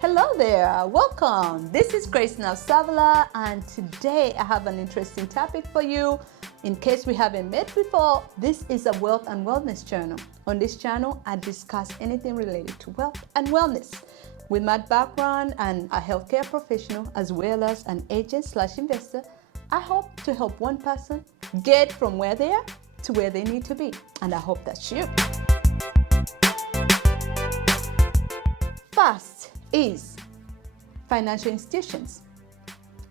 Hello there, welcome. This is Grace Navsavala, and today I have an interesting topic for you. In case we haven't met before, this is a wealth and wellness channel. On this channel, I discuss anything related to wealth and wellness. With my background and a healthcare professional as well as an agent/investor, I hope to help one person get from where they are to where they need to be, and I hope that's you. First is financial institutions,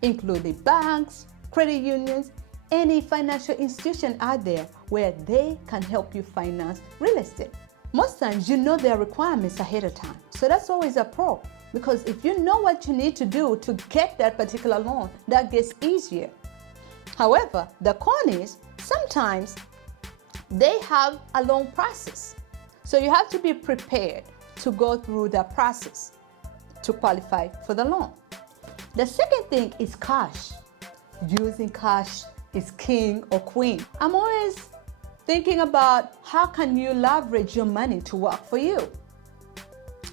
including banks, credit unions, any financial institution out there where they can help you finance real estate. Most times you know their requirements ahead of time, so that's always a pro, because if you know what you need to do to get that particular loan, that gets easier. However, the con is sometimes they have a loan process, so you have to be prepared to go through that process to qualify for the loan. The second thing is cash. Using cash is king or queen. I'm always thinking about how can you leverage your money to work for you.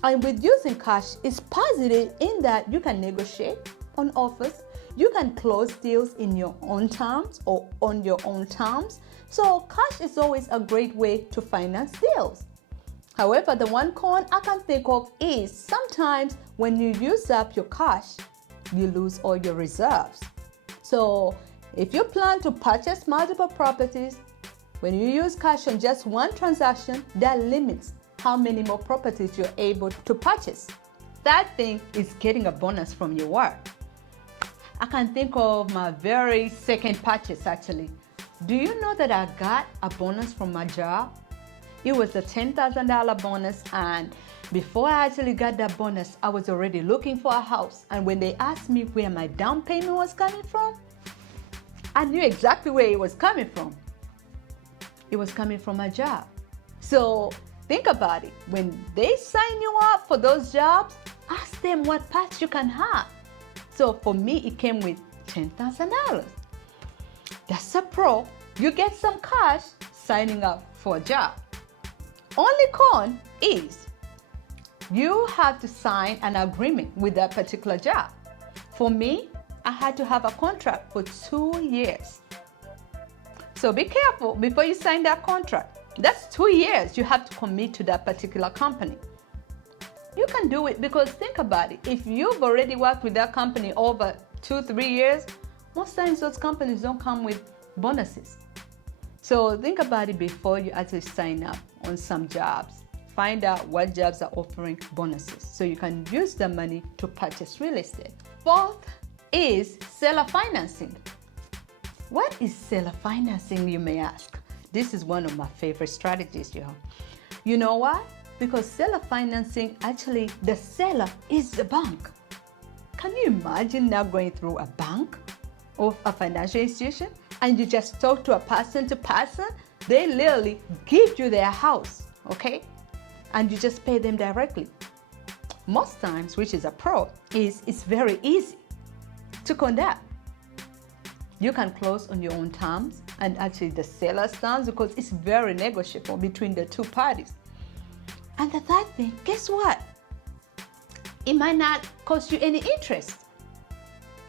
And with using cash, it's positive in that you can negotiate on offers, you can close deals in your own terms or on your own terms. So cash is always a great way to finance deals. However, the one con I can think of is sometimes when you use up your cash, you lose all your reserves. So if you plan to purchase multiple properties, when you use cash on just one transaction, that limits how many more properties you're able to purchase. That thing is getting a bonus from your work. I can think of my very second purchase actually. Do you know that I got a bonus from my job? It was a $10,000 bonus, and before I actually got that bonus, I was already looking for a house. And when they asked me where my down payment was coming from, I knew exactly where it was coming from. It was coming from my job. So think about it. When they sign you up for those jobs, ask them what parts you can have. So for me, it came with $10,000. That's a pro. You get some cash signing up for a job. Only con is you have to sign an agreement with that particular job. For me, I had to have a contract for 2 years. So be careful before you sign that contract. That's 2 years you have to commit to that particular company. You can do it because think about it. If you've already worked with that company over 2-3 years, most times those companies don't come with bonuses. So think about it before you actually sign up on some jobs. Find out what jobs are offering bonuses so you can use the money to purchase real estate. Fourth is seller financing. What is seller financing, you may ask? This is one of my favorite strategies, y'all. You know why? Because seller financing, actually, the seller is the bank. Can you imagine now going through a bank or a financial institution and you just talk to a person to person? They literally give you their house, okay? And you just pay them directly. Most times, which is a pro, is it's very easy to conduct. You can close on your own terms and actually the seller's terms because it's very negotiable between the two parties. And the third thing, guess what? It might not cost you any interest.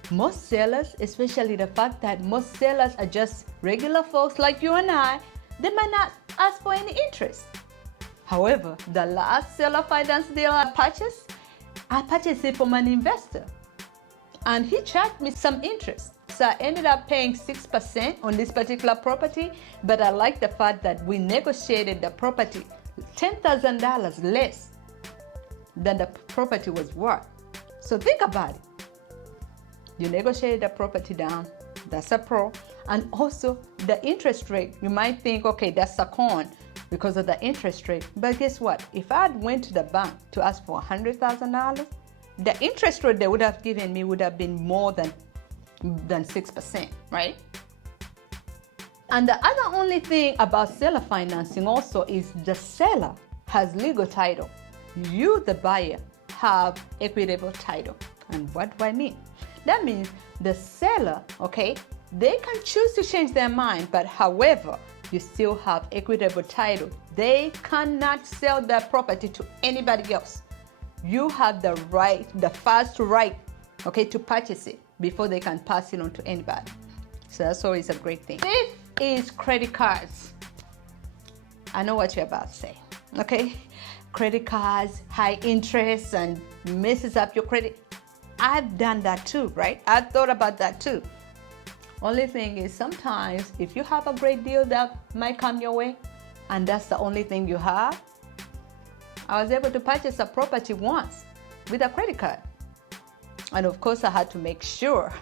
Most sellers, especially the fact that most sellers are just regular folks like you and I, they might not ask for any interest. However, the last seller finance deal I purchased it from an investor, and he charged me some interest. So I ended up paying 6% on this particular property, but I like the fact that we negotiated the property $10,000 less than the property was worth. So think about it. You negotiated the property down, that's a pro. And also the interest rate, you might think, okay, that's a con because of the interest rate. But guess what? If I had went to the bank to ask for $100,000, the interest rate they would have given me would have been more than 6%, right? And the other only thing about seller financing also is the seller has legal title. You, the buyer, have equitable title. And what do I mean? That means the seller, okay, they can choose to change their mind, but however, you still have equitable title. they cannot sell that property to anybody else. You have the right, the first right, okay, to purchase it before they can pass it on to anybody. So that's always a great thing. Fifth is credit cards. I know what you're about to say, okay? Credit cards, high interest, and messes up your credit. I've done that too, right? I thought about that too. Only thing is, sometimes if you have a great deal that might come your way, and that's the only thing you have. I was able to purchase a property once with a credit card. And of course, I had to make sure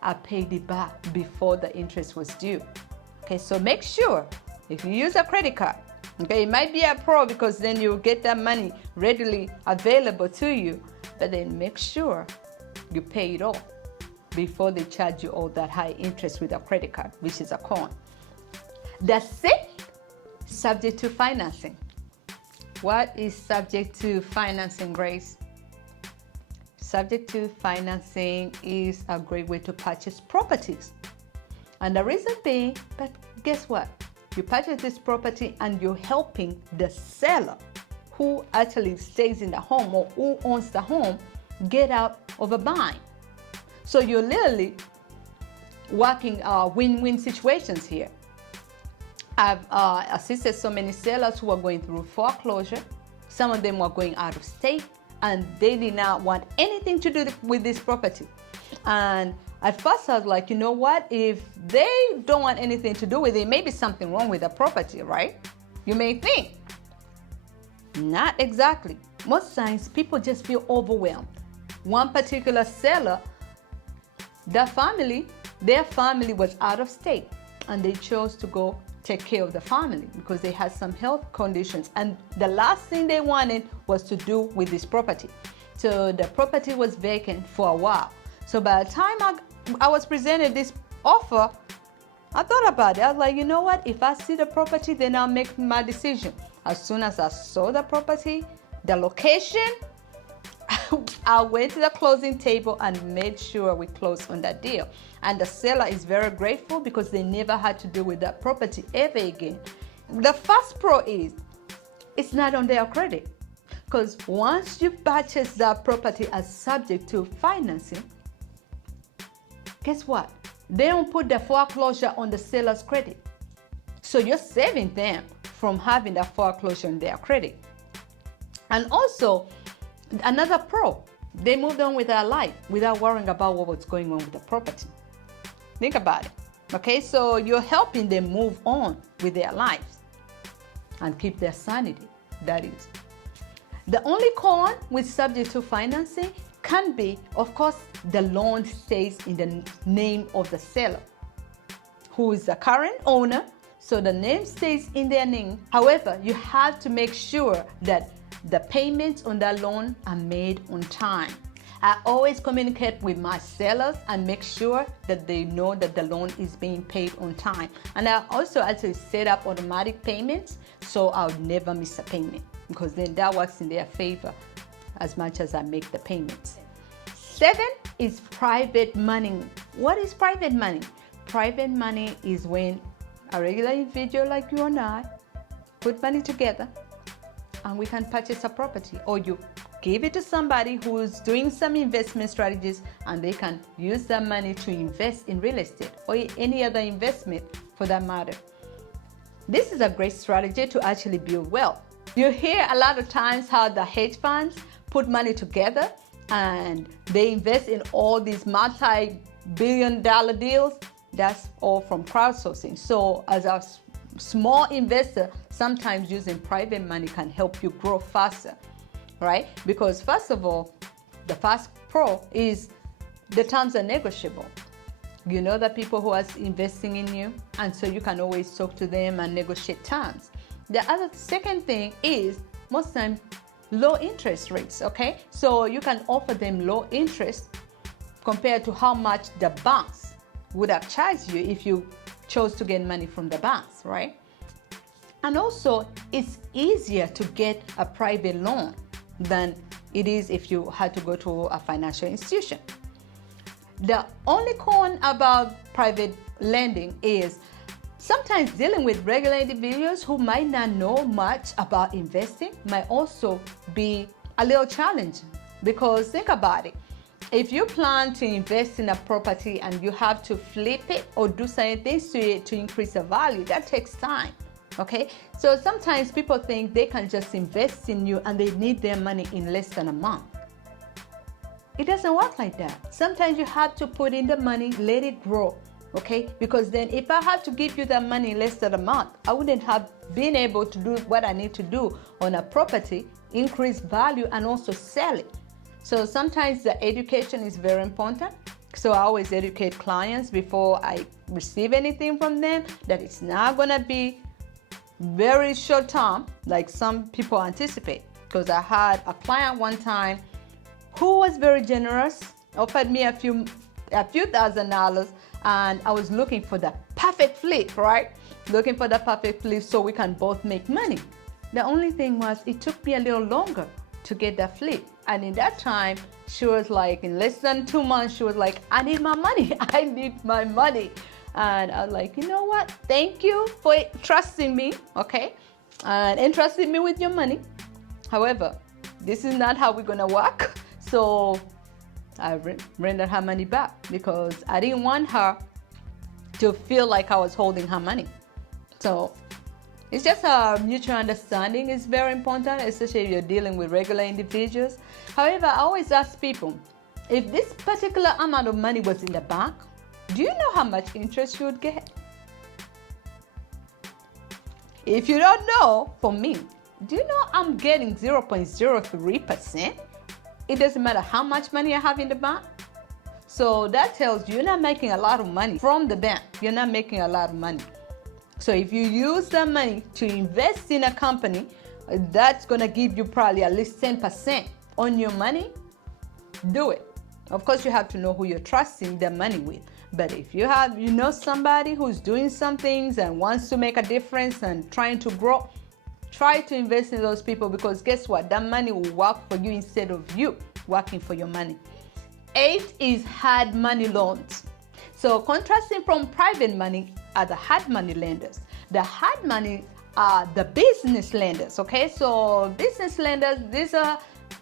I paid it back before the interest was due. Okay, so make sure if you use a credit card, okay, it might be a pro because then you'll get that money readily available to you, but then make sure you pay it off before they charge you all that high interest with a credit card, which is a con. The sixth, subject to financing. What is subject to financing, Grace? Subject to financing is a great way to purchase properties. And the reason being, but guess what? You purchase this property and you're helping the seller who actually stays in the home or who owns the home get out of a bind. So you're literally working win-win situations here. I've assisted so many sellers who are going through foreclosure. Some of them were going out of state and they did not want anything to do with this property. And at first I was like, you know what? If they don't want anything to do with it, maybe something wrong with the property, right? You may think. Not exactly. Most times people just feel overwhelmed. One particular seller, their family was out of state and they chose to go take care of the family because they had some health conditions, and the last thing they wanted was to do with this property. So the property was vacant for a while. So by the time I was presented this offer, I thought about it. I was like, you know what? If I see the property, then I'll make my decision. As soon as I saw the property, the location, I went to the closing table and made sure we closed on that deal. And the seller is very grateful because they never had to deal with that property ever again. The first pro is it's not on their credit, because once you purchase that property as subject to financing, guess what? They don't put the foreclosure on the seller's credit. So you're saving them from having that foreclosure on their credit. And also, another pro, they moved on with their life without worrying about what was going on with the property. Think about it. Okay, so you're helping them move on with their lives and keep their sanity, that is. The only con with subject to financing can be, of course, the loan stays in the name of the seller, who is the current owner, so the name stays in their name. However, you have to make sure that the payments on that loan are made on time. I always communicate with my sellers and make sure that they know that the loan is being paid on time. And I also actually set up automatic payments so I'll never miss a payment, because then that works in their favor as much as I make the payments. 7 is private money. What is private money? Private money is when a regular individual like you and I put money together and we can purchase a property, or you give it to somebody who's doing some investment strategies and they can use that money to invest in real estate or any other investment for that matter. This is a great strategy to actually build wealth. You hear a lot of times how the hedge funds put money together and they invest in all these multi-billion-dollar deals. That's all from crowdsourcing. So as a small investor, sometimes using private money can help you grow faster, right? Because first of all, the first pro is the terms are negotiable. You know the people who are investing in you, and so you can always talk to them and negotiate terms. The second thing is most times low interest rates, okay? So you can offer them low interest compared to how much the banks would have charged you if you chose to get money from the banks, right? And also, it's easier to get a private loan than it is if you had to go to a financial institution. The only con about private lending is Sometimes dealing with regular individuals who might not know much about investing might also be a little challenging, because think about it. If you plan to invest in a property and you have to flip it or do certain things to it to increase the value, that takes time. Okay, so sometimes people think they can just invest in you and they need their money in less than a month. It doesn't work like that. Sometimes you have to put in the money, let it grow. Okay, because then if I had to give you that money in less than a month, I wouldn't have been able to do what I need to do on a property, increase value, and also sell it. So sometimes the education is very important. So I always educate clients before I receive anything from them that it's not gonna be very short term like some people anticipate. Because I had a client one time who was very generous, offered me a few $1,000, and I was looking for the perfect flip, right? Looking for the perfect flip so we can both make money. The only thing was it took me a little longer to get that flip. And in that time, she was like, in less than 2 months, she was like, I need my money. I need my money. And I was like, you know what? Thank you for trusting me, okay? And entrusting me with your money. However, this is not how we're gonna work. So I rendered her money back because I didn't want her to feel like I was holding her money. So it's just a mutual understanding is very important, especially if you're dealing with regular individuals. However, I always ask people, if this particular amount of money was in the bank, do you know how much interest you would get? If you don't know, for me, do you know I'm getting 0.03%? It doesn't matter how much money I have in the bank. So that tells you you're not making a lot of money from the bank. You're not making a lot of money. So if you use that money to invest in a company, that's gonna give you probably at least 10% on your money, do it. Of course, you have to know who you're trusting the money with. But if you know somebody who's doing some things and wants to make a difference and trying to grow, try to invest in those people, because guess what? That money will work for you instead of you working for your money. 8 is hard money loans. So contrasting from private money are the hard money lenders. The hard money are the business lenders, okay? So business lenders, these are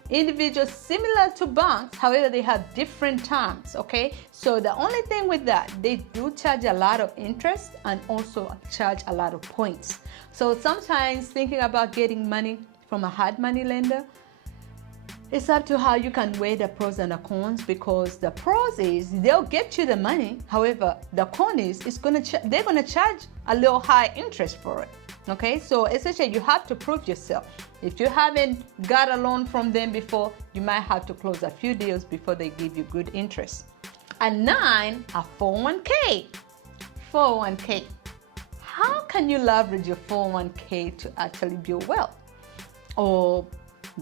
individuals similar to banks, however, they have different terms, okay? So the only thing with that, they do charge a lot of interest and also charge a lot of points. So sometimes thinking about getting money from a hard money lender, it's up to how you can weigh the pros and the cons, because the pros is they'll get you the money. However, the con is they're gonna charge a little high interest for it. Okay, so essentially you have to prove yourself. If you haven't got a loan from them before, you might have to close a few deals before they give you good interest. And 9, a 401k. 401k. How can you leverage your 401k to actually build wealth or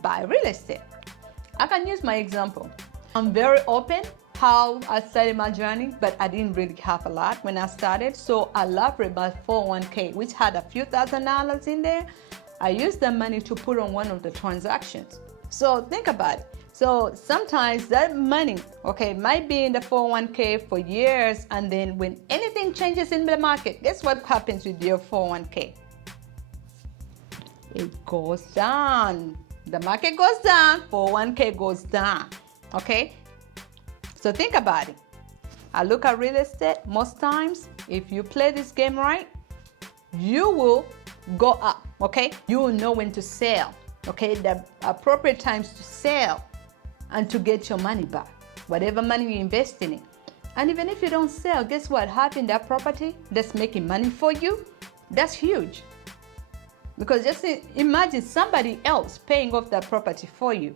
buy real estate? I can use my example. I'm very open how I started my journey, but I didn't really have a lot when I started. So I leveraged my 401k, which had a few $1,000s in there. I used the money to put on one of the transactions. So think about it. So sometimes that money, okay, might be in the 401k for years, and then when anything changes in the market, guess what happens with your 401k? It goes down. The market goes down, 401k goes down, okay? So think about it. I look at real estate, most times, if you play this game right, you will go up, okay? You will know when to sell, okay? The appropriate times to sell and to get your money back, whatever money you invest in it. And even if you don't sell, guess what? Having that property that's making money for you, that's huge. Because just imagine somebody else paying off that property for you.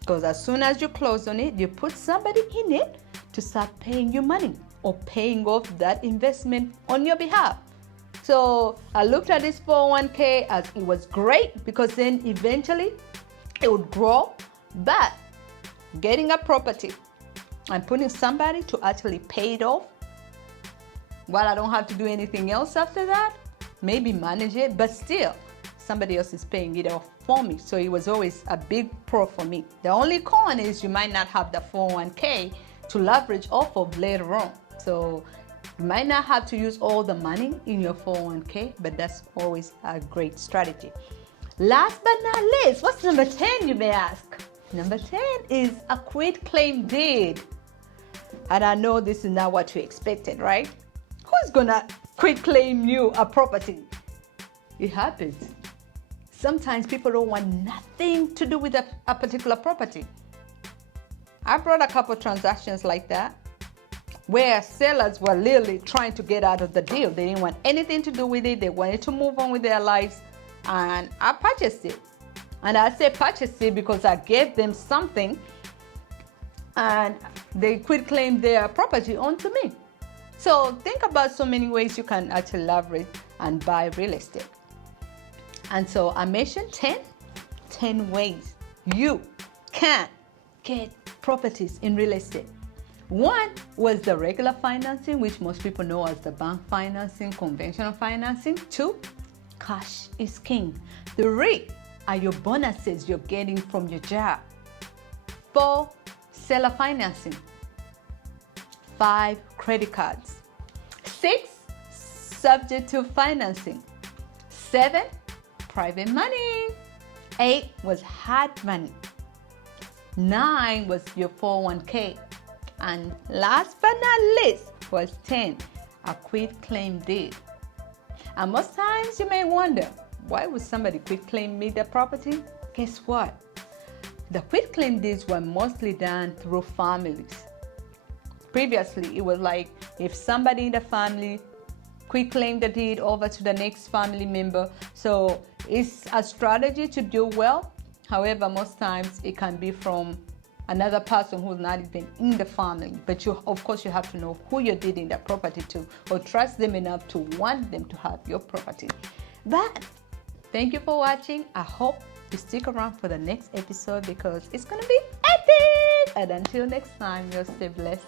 Because as soon as you close on it, you put somebody in it to start paying you money or paying off that investment on your behalf. So I looked at this 401k as it was great, because then eventually it would grow. But getting a property and putting somebody to actually pay it off, while I don't have to do anything else after that, maybe manage it, but still somebody else is paying it off for me. So it was always a big pro for me. The only con is you might not have the 401k to leverage off of later on. So You might not have to use all the money in your 401k, but that's always a great strategy. Last but not least, what's number 10, you may ask? Number 10 is a quitclaim deed. And I know this is not what you expected, right? Who's gonna quitclaim you a property? It happens. Sometimes people don't want nothing to do with a particular property. I brought a couple transactions like that where sellers were literally trying to get out of the deal. They didn't want anything to do with it. They wanted to move on with their lives, and I purchased it. And I say purchased it because I gave them something and they quitclaimed their property onto me. So think about so many ways you can actually leverage and buy real estate. And so I mentioned 10 ways you can get properties in real estate. One was the regular financing, which most people know as the bank financing, conventional financing. 2, cash is king. 3 are your bonuses you're getting from your job. 4, seller financing. 5, credit cards. 6, subject to financing. 7, private money. 8 was hard money. 9 was your 401k. And last but not least was 10, a quitclaim deed. And most times you may wonder, why would somebody quitclaim me the property? Guess what? The quitclaim deeds were mostly done through families. Previously, it was like if somebody in the family quitclaimed the deed over to the next family member. So it's a strategy to do well. However, most times it can be from another person who's not even in the family. But of course, you have to know who you're deeding that property to, or trust them enough to want them to have your property. But thank you for watching. I hope you stick around for the next episode because it's gonna be epic. And until next time, you'll stay blessed.